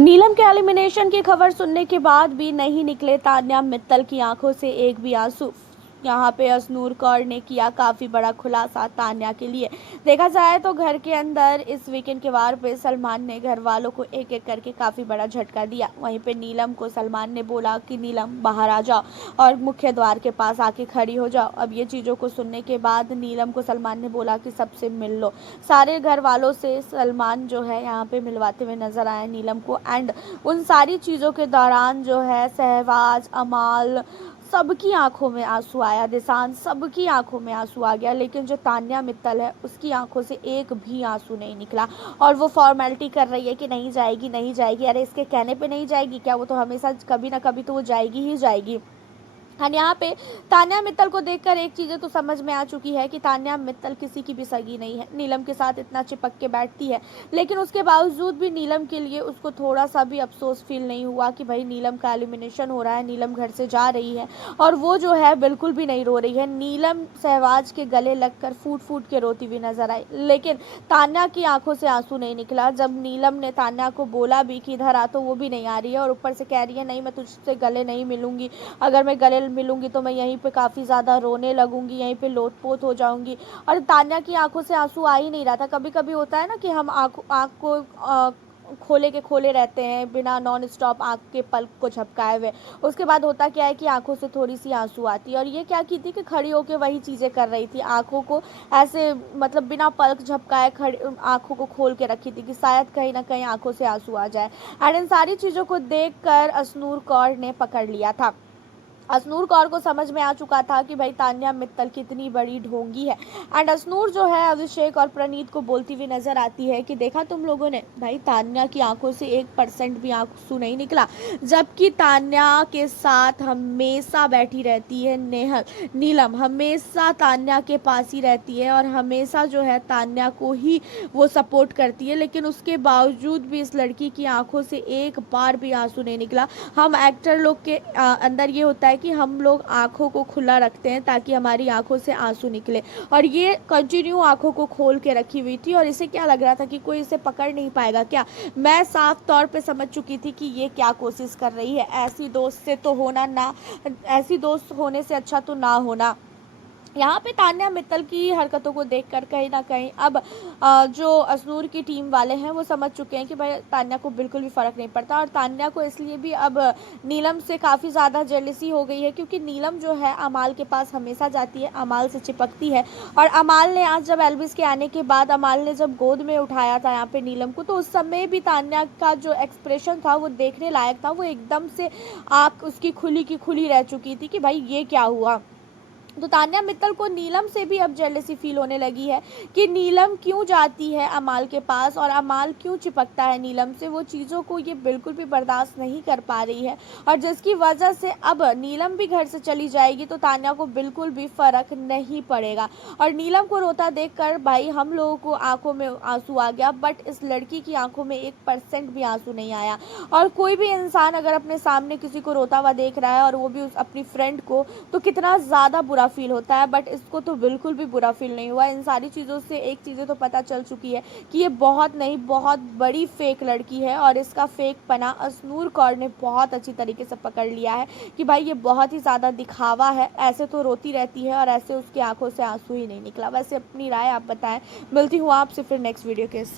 नीलम के एलिमिनेशन की खबर सुनने के बाद भी नहीं निकले तान्या मित्तल की आंखों से एक भी आंसू। यहाँ पे अशनूर कौर ने किया काफ़ी बड़ा खुलासा तान्या के लिए। देखा जाए तो घर के अंदर इस वीकेंड के वार पे सलमान ने घर वालों को एक एक करके काफ़ी बड़ा झटका दिया। वहीं पे नीलम को सलमान ने बोला कि नीलम बाहर आ जाओ और मुख्य द्वार के पास आके खड़ी हो जाओ। अब ये चीज़ों को सुनने के बाद नीलम को सलमान ने बोला कि सबसे मिल लो। सारे घर वालों से सलमान जो है यहाँ पे मिलवाते हुए नजर आए नीलम को। एंड उन सारी चीज़ों के दौरान जो है सहवाज, अमाल, सबकी आंखों में आंसू आया। दिशान, सबकी आंखों में आंसू आ गया। लेकिन जो तान्या मित्तल है उसकी आंखों से एक भी आंसू नहीं निकला। और वो फॉर्मेलिटी कर रही है कि नहीं जाएगी, नहीं जाएगी। अरे इसके कहने पे नहीं जाएगी क्या? वो तो हमेशा कभी ना कभी तो वो जाएगी ही जाएगी। और यहाँ पे तान्या मित्तल को देखकर एक चीज़ें तो समझ में आ चुकी है कि तान्या मित्तल किसी की भी सगी नहीं है। नीलम के साथ इतना चिपक के बैठती है, लेकिन उसके बावजूद भी नीलम के लिए उसको थोड़ा सा भी अफसोस फील नहीं हुआ कि भाई नीलम का एलिमिनेशन हो रहा है, नीलम घर से जा रही है। और वो जो है बिल्कुल भी नहीं रो रही है। नीलम सहवाज के गले लगकर फूट फूट के रोती हुई नजर आई, लेकिन तान्या की आंखों से आंसू नहीं निकला। जब नीलम ने तान्या को बोला भी कि इधर आ, तो वो भी नहीं आ रही है। और ऊपर से कह रही है नहीं, मैं तुझसे गले नहीं मिलूंगी, अगर मैं गले मिलूंगी तो मैं यहीं पे काफ़ी ज़्यादा रोने लगूंगी, यहीं पे लोटपोत हो जाऊंगी। और तान्या की आंखों से आंसू आ ही नहीं रहा था। कभी कभी होता है ना कि हम आँख को खोले के खोले रहते हैं, बिना नॉन स्टॉप आँख के पलक को झपकाए हुए। उसके बाद होता क्या है कि आंखों से थोड़ी सी आंसू आती है। और ये क्या की थी कि खड़ी होकर वही चीज़ें कर रही थी, आंखों को ऐसे मतलब बिना पलक झपकाए खड़ी आंखों को खोल के रखी थी कि शायद कहीं ना कहीं आंखों से आंसू आ जाए। एंड इन सारी चीज़ों को देख कर अशनूर कौर ने पकड़ लिया था। अशनूर कौर को समझ में आ चुका था कि भाई तान्या मित्तल कितनी बड़ी ढोंगी है। एंड अशनूर जो है अभिषेक और प्रणीत को बोलती हुई नजर आती है कि देखा तुम लोगों ने, भाई तान्या की आंखों से 1% भी आंसू नहीं निकला, जबकि तान्या के साथ हमेशा बैठी रहती है नीलम हमेशा तान्या के पास ही रहती है और हमेशा जो है तान्या को ही वो सपोर्ट करती है। लेकिन उसके बावजूद भी इस लड़की की आंखों से एक बार भी आंसू नहीं निकला। हम एक्टर लोग के अंदर ये होता है कि हम लोग आंखों को खुला रखते हैं ताकि हमारी आंखों से आंसू निकले। और ये कंटिन्यू आंखों को खोल के रखी हुई थी और इसे क्या लग रहा था कि कोई इसे पकड़ नहीं पाएगा क्या। मैं साफ तौर पे समझ चुकी थी कि ये क्या कोशिश कर रही है। ऐसी दोस्त से तो होना ना, ऐसी दोस्त होने से अच्छा तो ना होना। यहाँ पे तान्या मित्तल की हरकतों को देखकर कहीं ना कहीं अब जो अशनूर की टीम वाले हैं वो समझ चुके हैं कि भाई तान्या को बिल्कुल भी फ़र्क नहीं पड़ता। और तान्या को इसलिए भी अब नीलम से काफ़ी ज़्यादा जेलसी हो गई है, क्योंकि नीलम जो है अमाल के पास हमेशा जाती है, अमाल से चिपकती है। और अमाल ने आज जब एल्विस के आने के बाद अमाल ने जब गोद में उठाया था यहाँ पे नीलम को, तो उस समय भी तान्या का जो एक्सप्रेशन था वो देखने लायक था। वो एकदम से आँख उसकी खुली की खुली रह चुकी थी कि भाई ये क्या हुआ। तो तान्या मित्तल को नीलम से भी अब जेलसी फील होने लगी है कि नीलम क्यों जाती है अमाल के पास और अमाल क्यों चिपकता है नीलम से। वो चीज़ों को ये बिल्कुल भी बर्दाश्त नहीं कर पा रही है और जिसकी वजह से अब नीलम भी घर से चली जाएगी तो तान्या को बिल्कुल भी फ़र्क नहीं पड़ेगा। और नीलम को रोता देखकर भाई हम लोगों को आंखों में आंसू आ गया, बट इस लड़की की आंखों में 1% भी आंसू नहीं आया। और कोई भी इंसान अगर अपने सामने किसी को रोता हुआ देख रहा है और वो भी अपनी फ्रेंड को, तो कितना ज़्यादा बुरा फील होता है। बट इसको तो बिल्कुल भी बुरा फील नहीं हुआ। इन सारी चीज़ों से एक चीज़ें तो पता चल चुकी है कि ये बहुत नहीं बहुत बड़ी फेक लड़की है और इसका फेक पना अशनूर कौर ने बहुत अच्छी तरीके से पकड़ लिया है कि भाई ये बहुत ही ज़्यादा दिखावा है। ऐसे तो रोती रहती है और ऐसे उसकी आंखों से आंसू ही नहीं निकला। वैसे अपनी राय आप बताएं। मिलती हूँ आपसे फिर नेक्स्ट वीडियो के साथ।